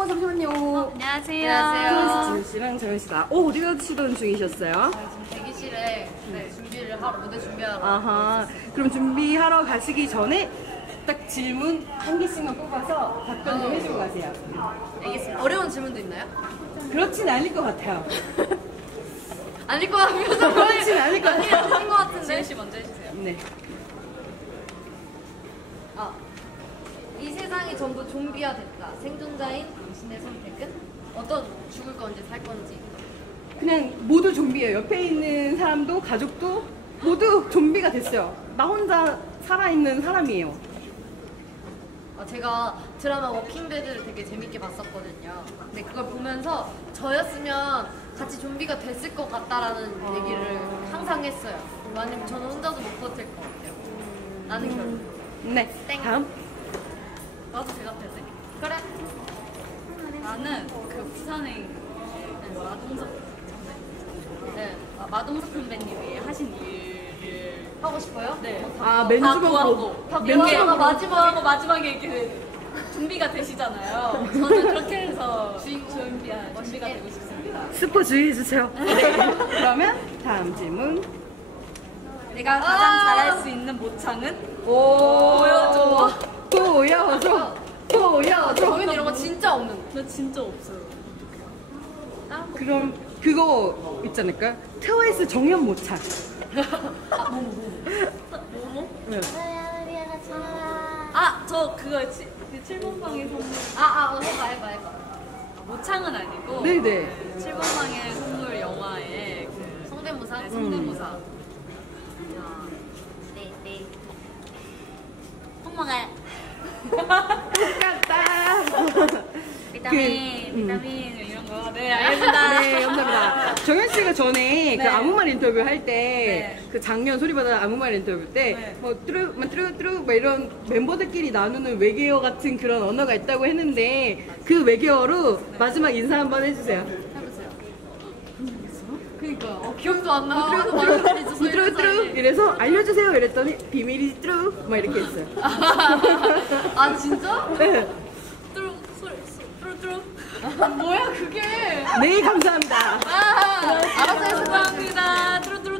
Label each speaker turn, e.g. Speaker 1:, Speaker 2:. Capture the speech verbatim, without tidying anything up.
Speaker 1: 어, 잠시만요.
Speaker 2: 어, 안녕하세요.
Speaker 1: 안녕하세요. 지우 씨랑 정현 씨다. 오, 어디 가시던 중이셨어요?
Speaker 2: 지금 대기실에 네, 준비를 하러, 무대 준비하러
Speaker 1: 아하. 그럼 준비하러 가시기 전에 딱 질문 한 개씩만 뽑아서 답변 좀 해주고 가세요.
Speaker 2: 알겠습니다. 어려운 질문도 있나요?
Speaker 1: 그렇진 않을 것 같아요.
Speaker 2: 아닐 것 같아요.
Speaker 1: 그렇진 않을 것 같아요.
Speaker 2: 아닌 것 같은데.
Speaker 3: 지은 씨 먼저 해주세요.
Speaker 1: 네.
Speaker 2: 아, 이 세상이 전부 좀비화 됐다. 생존자인 당신의 선택은? 어떤 죽을 건지 살 건지.
Speaker 1: 그냥 모두 좀비예요. 옆에 있는 사람도 가족도 모두 좀비가 됐어요. 나 혼자 살아있는 사람이에요.
Speaker 2: 아, 제가 드라마 워킹데드를 되게 재밌게 봤었거든요. 근데 그걸 보면서 저였으면 같이 좀비가 됐을 것 같다라는
Speaker 1: 아.
Speaker 2: 얘기를 항상 했어요. 만약 저는 혼자서 못 버틸 것 같아요. 나는 결국.
Speaker 1: 네.
Speaker 2: 땡.
Speaker 1: 다음.
Speaker 3: 나도 대답해도 돼?
Speaker 2: 그래.
Speaker 3: 나는 그 부산행 마동석 선배,
Speaker 2: 네.
Speaker 3: 아, 마동석 선배님이 하신 일을
Speaker 2: 하고 싶어요?
Speaker 3: 네.
Speaker 1: 아,
Speaker 3: 다
Speaker 1: 맨주먹
Speaker 3: 구하고
Speaker 2: 다
Speaker 3: 이렇게
Speaker 2: 구하고 마지막에-
Speaker 3: 구하고 마지막에 이렇게 준비가 되시잖아요. 저는 그렇게 해서
Speaker 2: 주인공.
Speaker 3: 준비가 준비가
Speaker 2: 멋있게.
Speaker 3: 되고 싶습니다.
Speaker 1: 스포 주의해주세요. 네. 그러면 다음 질문.
Speaker 3: 내가 가장
Speaker 2: 아!
Speaker 3: 잘할 수 있는 모창은?
Speaker 1: 오,
Speaker 3: 보여줘.
Speaker 1: 보여줘. 보여줘.
Speaker 2: 저희는 이런 거 진짜 없는.
Speaker 3: 나 진짜 없어요.
Speaker 1: 그럼 그거 있지 않을까? 트와이스 정연 모창.
Speaker 3: 뭐뭐?
Speaker 1: 네.
Speaker 3: 아, 저 그거 치, 그 칠 번 방의 선물
Speaker 2: 아, 아, 어, 해봐, 해봐, 해봐.
Speaker 3: 모창은 아니고
Speaker 1: 네네.
Speaker 3: 그 칠 번 방의 선물 영화의 그
Speaker 2: 성대모사?
Speaker 3: 네, 성대모사.
Speaker 2: 아, 네, 네.
Speaker 3: 엄마가
Speaker 1: 똑같다.
Speaker 3: 비타민,
Speaker 1: 그, 음.
Speaker 3: 비타민 이런 거. 네, 알겠습니다.
Speaker 1: 네, 감사합니다. 정현 씨가 전에 그
Speaker 3: 네.
Speaker 1: 아무 말 인터뷰 할 때,
Speaker 3: 네.
Speaker 1: 그 작년 소리바다 아무 말 인터뷰 때,
Speaker 3: 네.
Speaker 1: 뭐, 뚜루, 막 뚜루, 뚜루, 막 이런 멤버들끼리 나누는 외계어 같은 그런 언어가 있다고 했는데, 그 외계어로 마지막 인사 한번 해주세요.
Speaker 2: 해보세요. 그니까요. 어, 기억도 안 나. 하도 말도 안 해줘서
Speaker 1: 뚜루,
Speaker 2: 이런
Speaker 1: 뚜루,
Speaker 2: 사이에.
Speaker 1: 이래서 알려주세요. 이랬더니, 비밀이 뚜루, 막 이렇게 했어요.
Speaker 2: 아, 진짜?
Speaker 1: 네.
Speaker 3: 뚜루, 소리, 뚜루, 뚜루.
Speaker 2: 뭐야, 그게.
Speaker 1: 네, 감사합니다.
Speaker 2: 아, 알았어요, 수고하셨습니다.
Speaker 3: 감사합니다. 뚜루, 뚜루.